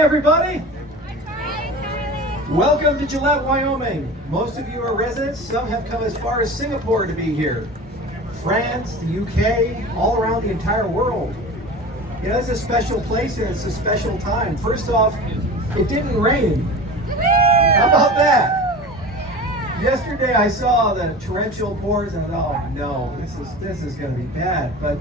Hi, everybody. Welcome to Gillette, Wyoming. Most of you are residents. Some have come as far as Singapore to be here. France, the UK, all around the entire world. You know, it's a special place and it's a special time. First off, it didn't rain. How about that? Yesterday I saw the torrential pours and I thought, oh no, this is going to be bad. But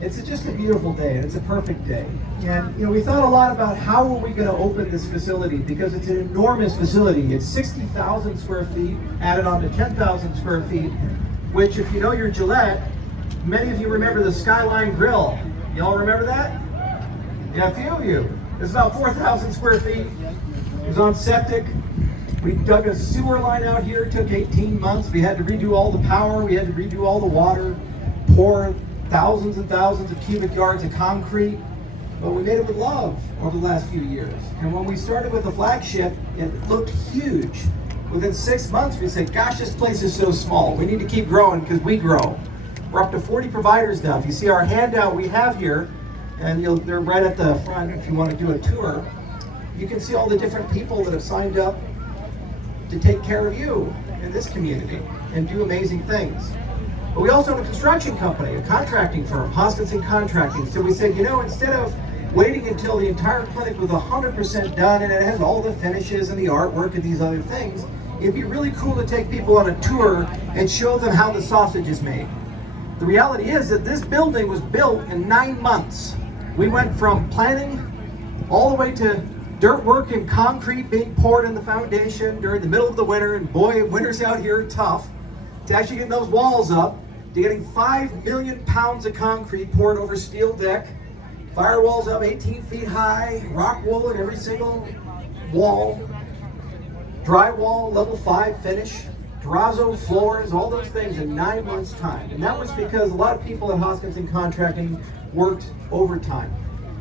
it's just a beautiful day and it's a perfect day. And you know, we thought a lot about how are we going to open this facility, because it's an enormous facility. It's 60,000 square feet added on to 10,000 square feet, which, if you know your Gillette, many of you remember the Skyline Grill. You all remember that? Yeah, a few of you. It's about 4,000 square feet. It was on septic. We dug a sewer line out here. It took 18 months. We had to redo all the power. We had to redo all the water, pour thousands and thousands of cubic yards of concrete. But we made it with love over the last few years. And when we started with the flagship, it looked huge. Within 6 months, we said, gosh, this place is so small. We need to keep growing because we grow. We're up to 40 providers now. If you see our handout we have here, and they're right at the front if you want to do a tour, you can see all the different people that have signed up to take care of you in this community and do amazing things. But we also have a construction company, a contracting firm, Hoskinson Contracting. So we said, you know, instead of waiting until the entire clinic was 100% done and it has all the finishes and the artwork and these other things, it'd be really cool to take people on a tour and show them how the sausage is made. The reality is that this building was built in 9 months. We went from planning all the way to dirt work and concrete being poured in the foundation during the middle of the winter, and boy, winters out here are tough, to actually getting those walls up, to getting 5 million pounds of concrete poured over steel deck, firewalls up 18 feet high, rock wool in every single wall, drywall, level 5 finish, terrazzo floors, all those things in 9 months' time. And that was because a lot of people at Hoskinson Contracting worked overtime.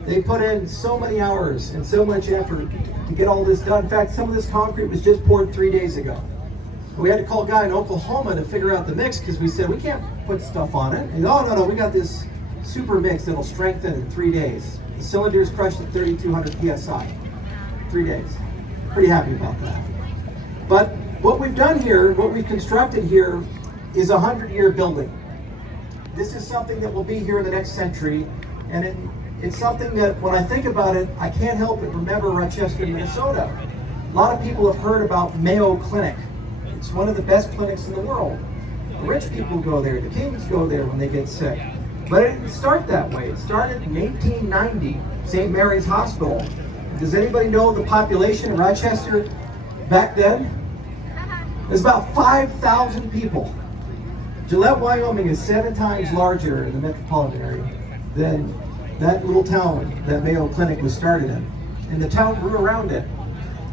They put in so many hours and so much effort to get all this done. In fact, some of this concrete was just poured 3 days ago. We had to call a guy in Oklahoma to figure out the mix because we said, we can't put stuff on it. And oh, no, we got this super mix that'll strengthen in 3 days. The cylinder is crushed at 3,200 PSI. 3 days. Pretty happy about that. But what we've done here, what we've constructed here, is a 100-year building. This is something that will be here in the next century, and it's something that, when I think about it, I can't help but remember Rochester, Minnesota. A lot of people have heard about Mayo Clinic. It's one of the best clinics in the world. The rich people go there, the kings go there when they get sick. But it didn't start that way. It started in 1890, St. Mary's Hospital. Does anybody know the population in Rochester back then? There's about 5,000 people. Gillette, Wyoming is 7 times larger in the metropolitan area than that little town that Mayo Clinic was started in. And the town grew around it.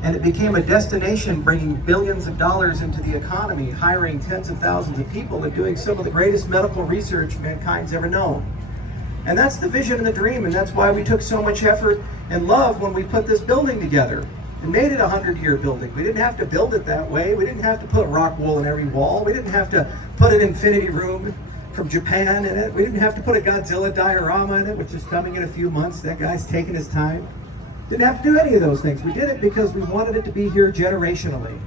And it became a destination bringing billions of dollars into the economy, hiring tens of thousands of people and doing some of the greatest medical research mankind's ever known. And that's the vision and the dream, and that's why we took so much effort and love when we put this building together and made it a 100-year building. We didn't have to build it that way. We didn't have to put rock wool in every wall. We didn't have to put an infinity room from Japan in it. We didn't have to put a Godzilla diorama in it, which is coming in a few months. That guy's taking his time. Didn't have to do any of those things. We did it because we wanted it to be here generationally.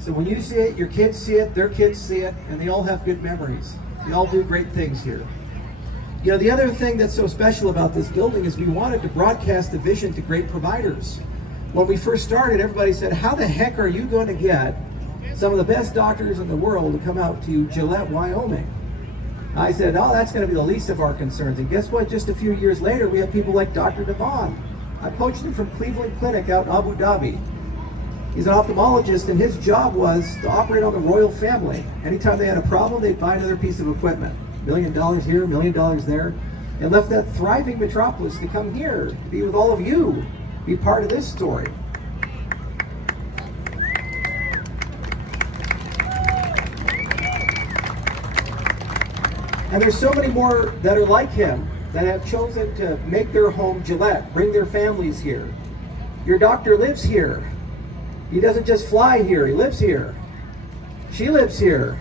So when you see it, your kids see it, their kids see it, and they all have good memories. They all do great things here. You know, the other thing that's so special about this building is we wanted to broadcast the vision to great providers. When we first started, everybody said, how the heck are you going to get some of the best doctors in the world to come out to Gillette, Wyoming? I said, oh, that's going to be the least of our concerns. And guess what? Just a few years later, we have people like Dr. Devon. I poached him from Cleveland Clinic out in Abu Dhabi. He's an ophthalmologist, and his job was to operate on the royal family. Anytime they had a problem, they'd buy another piece of equipment. $1 million here, $1 million there. And left that thriving metropolis to come here, to be with all of you, be part of this story. And there's so many more that are like him, that have chosen to make their home Gillette, bring their families here. Your doctor lives here. He doesn't just fly here, he lives here. She lives here.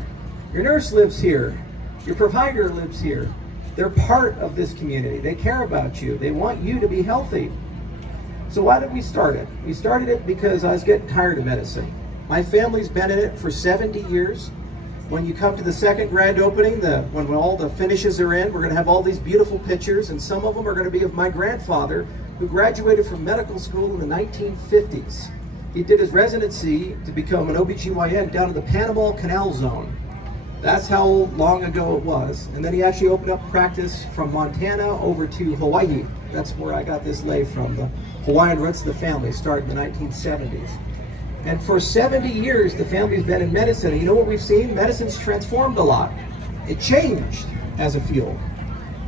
Your nurse lives here. Your provider lives here. They're part of this community. They care about you. They want you to be healthy. So why did we start it? We started it because I was getting tired of medicine. My family's been in it for 70 years. When you come to the second grand opening, when all the finishes are in, we're going to have all these beautiful pictures, and some of them are going to be of my grandfather, who graduated from medical school in the 1950s. He did his residency to become an OBGYN down in the Panama Canal Zone. That's how long ago it was. And then he actually opened up practice from Montana over to Hawaii. That's where I got this lay from. The Hawaiian roots of the family started in the 1970s. And for 70 years, the family's been in medicine. And you know what we've seen? Medicine's transformed a lot. It changed as a field.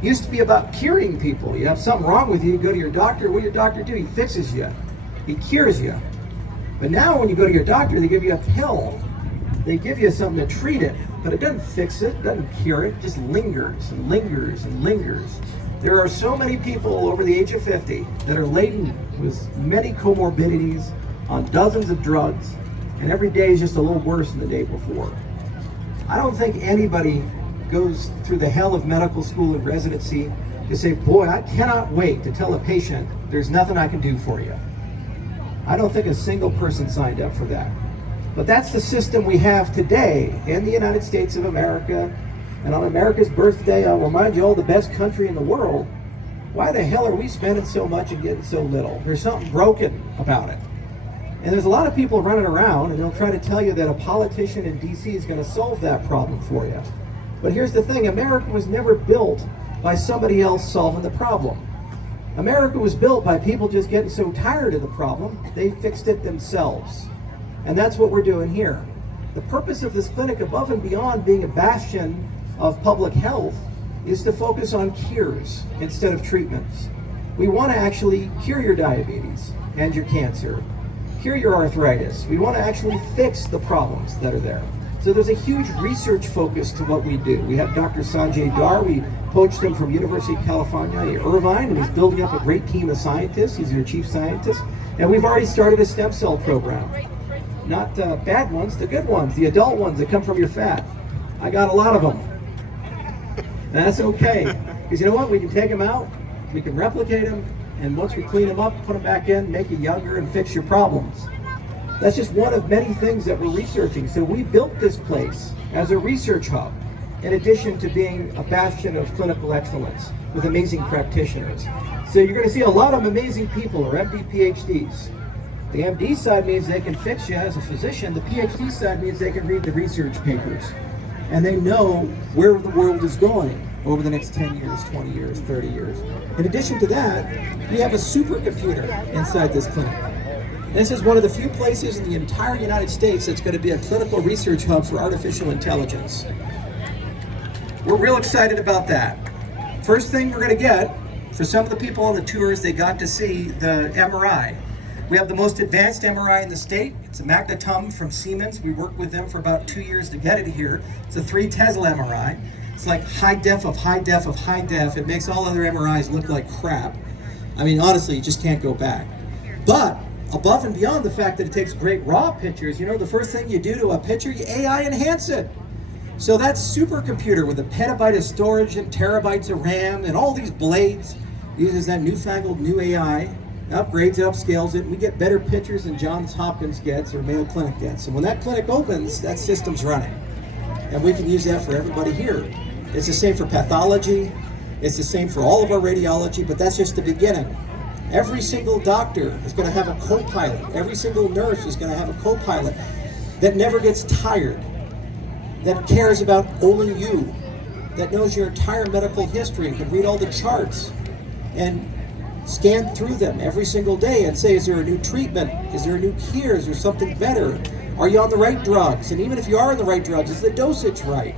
It used to be about curing people. You have something wrong with you, you go to your doctor. What does your doctor do? He fixes you. He cures you. But now when you go to your doctor, they give you a pill. They give you something to treat it, but it doesn't fix it, doesn't cure it, it just lingers and lingers and lingers. There are so many people over the age of 50 that are laden with many comorbidities, on dozens of drugs, and every day is just a little worse than the day before. I don't think anybody goes through the hell of medical school and residency to say, boy, I cannot wait to tell a patient there's nothing I can do for you. I don't think a single person signed up for that. But that's the system we have today in the United States of America. And on America's birthday, I'll remind you all, the best country in the world. Why the hell are we spending so much and getting so little? There's something broken about it. And there's a lot of people running around, and they'll try to tell you that a politician in DC is going to solve that problem for you. But here's the thing, America was never built by somebody else solving the problem. America was built by people just getting so tired of the problem, they fixed it themselves. And that's what we're doing here. The purpose of this clinic, above and beyond being a bastion of public health, is to focus on cures instead of treatments. We want to actually cure your diabetes and your cancer, cure your arthritis. We want to actually fix the problems that are there. So there's a huge research focus to what we do. We have Dr. Sanjay Dar. We poached him from University of California, Irvine, and he's building up a great team of scientists. He's their chief scientist. And we've already started a stem cell program. Not bad ones, the good ones, the adult ones that come from your fat. I got a lot of them. And that's okay. Because you know what? We can take them out, we can replicate them, and once we clean them up, put them back in, make you younger, and fix your problems. That's just one of many things that we're researching. So we built this place as a research hub, in addition to being a bastion of clinical excellence with amazing practitioners. So you're going to see a lot of amazing people or MD PhDs. The MD side means they can fix you as a physician. The PhD side means they can read the research papers. And they know where the world is going over the next 10 years, 20 years, 30 years. In addition to that, we have a supercomputer inside this clinic. This is one of the few places in the entire United States that's going to be a clinical research hub for artificial intelligence. We're real excited about that. First thing we're going to get, for some of the people on the tours, they got to see the MRI. We have the most advanced MRI in the state. It's a magnetum from Siemens. We worked with them for about 2 years to get it here. It's a 3 Tesla MRI. It's like high def of high def of high def. It makes all other MRIs look like crap. I mean, honestly, you just can't go back. But above and beyond the fact that it takes great raw pictures, you know, the first thing you do to a picture, you AI enhance it. So that supercomputer with a petabyte of storage and terabytes of RAM and all these blades uses that newfangled new AI, upgrades it, upscales it, and we get better pictures than Johns Hopkins gets or Mayo Clinic gets. And when that clinic opens, that system's running. And we can use that for everybody here. It's the same for pathology. It's the same for all of our radiology, but that's just the beginning. Every single doctor is going to have a co-pilot. Every single nurse is going to have a co-pilot that never gets tired, that cares about only you, that knows your entire medical history and can read all the charts and scan through them every single day and say, is there a new treatment? Is there a new cure? Is there something better? Are you on the right drugs? And even if you are on the right drugs, is the dosage right?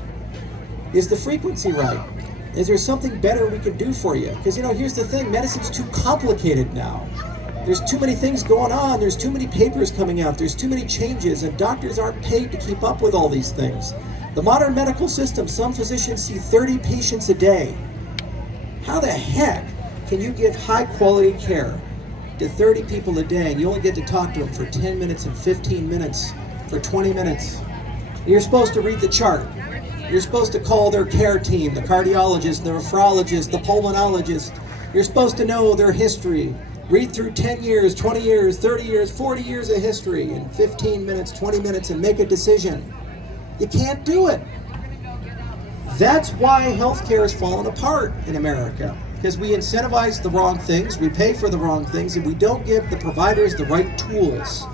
Is the frequency right? Is there something better we can do for you? Because, you know, here's the thing, medicine's too complicated now. There's too many things going on. There's too many papers coming out. There's too many changes, and doctors aren't paid to keep up with all these things. The modern medical system, some physicians see 30 patients a day. How the heck can you give high quality care to 30 people a day and you only get to talk to them for 10 minutes and 15 minutes, for 20 minutes? You're supposed to read the chart. You're supposed to call their care team, the cardiologist, the nephrologist, the pulmonologist. You're supposed to know their history. read through 10 years, 20 years, 30 years, 40 years of history in 15 minutes, 20 minutes and make a decision. You can't do it. That's why healthcare has fallen apart in America, because we incentivize the wrong things, we pay for the wrong things, and we don't give the providers the right tools.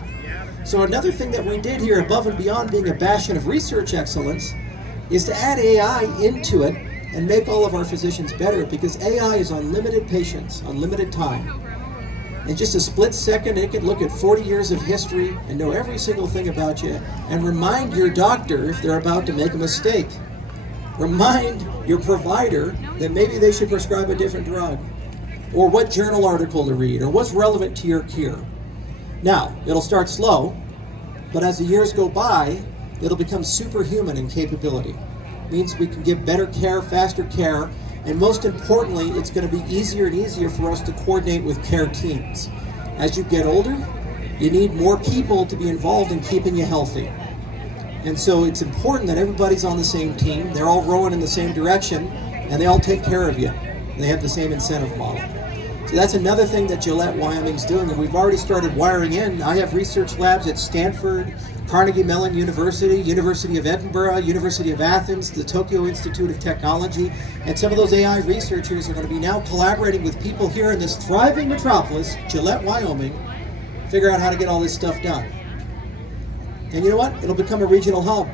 So another thing that we did here, above and beyond being a bastion of research excellence, is to add AI into it and make all of our physicians better, because AI is unlimited patience, unlimited time. In just a split second, it can look at 40 years of history and know every single thing about you and remind your doctor if they're about to make a mistake. Remind your provider that maybe they should prescribe a different drug, or what journal article to read, or what's relevant to your cure. Now, it'll start slow, but as the years go by, it'll become superhuman in capability. It means we can give better care, faster care, and most importantly, it's going to be easier and easier for us to coordinate with care teams. As you get older, you need more people to be involved in keeping you healthy. And so it's important that everybody's on the same team, they're all rowing in the same direction, and they all take care of you. And they have the same incentive model. So that's another thing that Gillette Wyoming's doing, and we've already started wiring in. I have research labs at Stanford, Carnegie Mellon University, University of Edinburgh, University of Athens, the Tokyo Institute of Technology, and some of those AI researchers are going to be now collaborating with people here in this thriving metropolis, Gillette, Wyoming, figure out how to get all this stuff done. And you know what? It'll become a regional hub.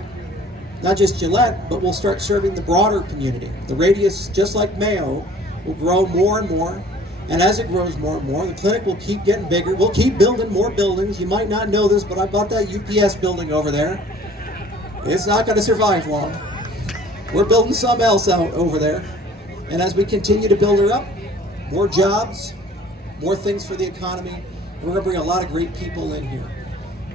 Not just Gillette, but we'll start serving the broader community. The radius, just like Mayo, will grow more and more. And as it grows more and more, the clinic will keep getting bigger. We'll keep building more buildings. You might not know this, but I bought that UPS building over there. It's not going to survive long. We're building something else out over there. And as we continue to build her up, more jobs, more things for the economy, and we're going to bring a lot of great people in here.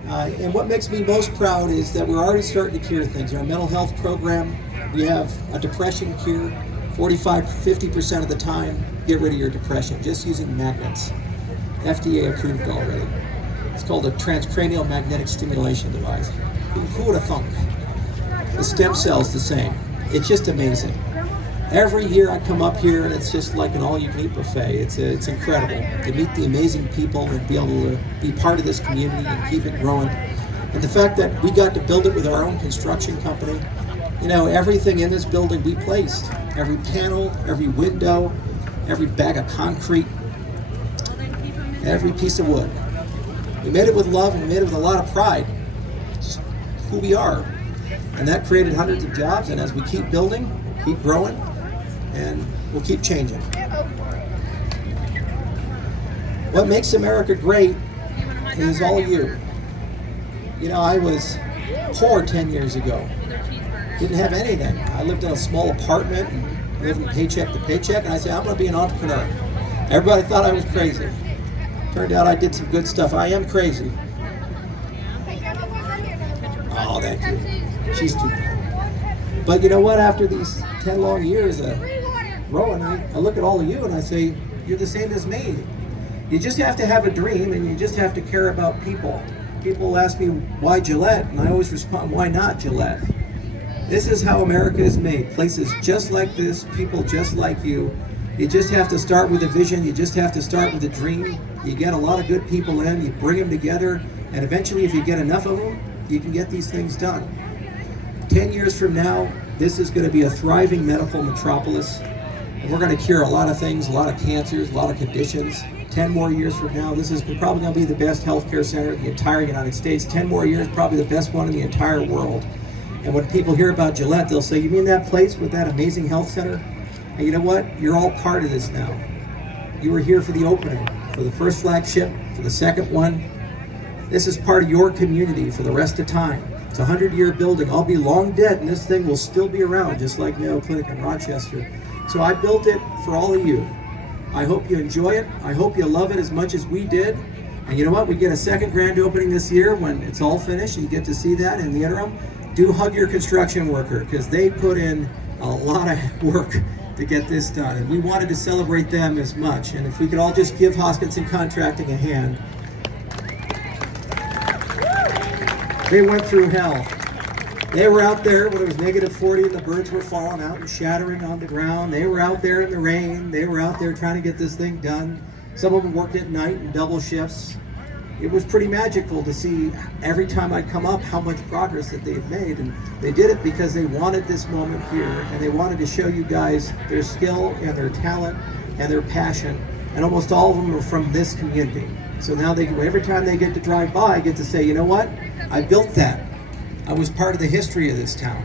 And what makes me most proud is that we're already starting to cure things. Our mental health program, we have a depression cure. 45-50% of the time, get rid of your depression just using magnets. FDA approved already. It's called a transcranial magnetic stimulation device. Who would have thunk? The stem cells the same. It's just amazing. Every year I come up here and it's just like an all-you-can-eat buffet. It's incredible to meet the amazing people and be able to be part of this community and keep it growing. And the fact that we got to build it with our own construction company. You know, everything in this building we placed. Every panel, every window, every bag of concrete, every piece of wood. We made it with love and we made it with a lot of pride. It's just who we are. And that created hundreds of jobs, and as we keep building, keep growing, and we'll keep changing. What makes America great is all of you. You know, I was poor 10 years ago. Didn't have anything. I lived in a small apartment and living paycheck to paycheck, and I said, I'm going to be an entrepreneur. Everybody thought I was crazy. Turned out I did some good stuff. I am crazy. Oh, thank you. She's too bad. But you know what? After these 10 long years of rowing, I look at all of you and I say, you're the same as me. You just have to have a dream, and you just have to care about people. People ask me, why Gillette? And I always respond, why not Gillette? This is how America is made. Places just like this, people just like you. You just have to start with a vision. You just have to start with a dream. You get a lot of good people in, you bring them together, and eventually if you get enough of them, you can get these things done. 10 years from now, this is going to be a thriving medical metropolis. And we're going to cure a lot of things, a lot of cancers, a lot of conditions. 10 more years from now, this is probably going to be the best healthcare center in the entire United States. 10 more years, probably the best one in the entire world. And when people hear about Gillette, they'll say, you mean that place with that amazing health center? And you know what? You're all part of this now. You were here for the opening, for the first flagship, for the second one. This is part of your community for the rest of time. It's a 100-year building. I'll be long dead, and this thing will still be around, just like Mayo Clinic in Rochester. So I built it for all of you. I hope you enjoy it. I hope you love it as much as we did. And you know what? We get a second grand opening this year when it's all finished, and you get to see that in the interim. Do hug your construction worker, because they put in a lot of work to get this done, and we wanted to celebrate them as much. And if we could all just give Hoskinson Contracting a hand. They went through hell. They were out there when it was -40 and the birds were falling out and shattering on the ground. They were out there in the rain. They were out there trying to get this thing done. Some of them worked at night and double shifts. It was pretty magical to see every time I come up how much progress that they've made, and they did it because they wanted this moment here, and they wanted to show you guys their skill and their talent and their passion, and almost all of them are from this community. So now every time they get to drive by, get to say, you know what, I built that. I was part of the history of this town.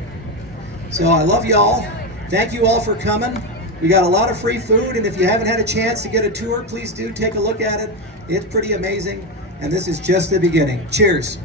So I love y'all. Thank you all for coming. We got a lot of free food, and if you haven't had a chance to get a tour, please do take a look at it. It's pretty amazing, and this is just the beginning. Cheers.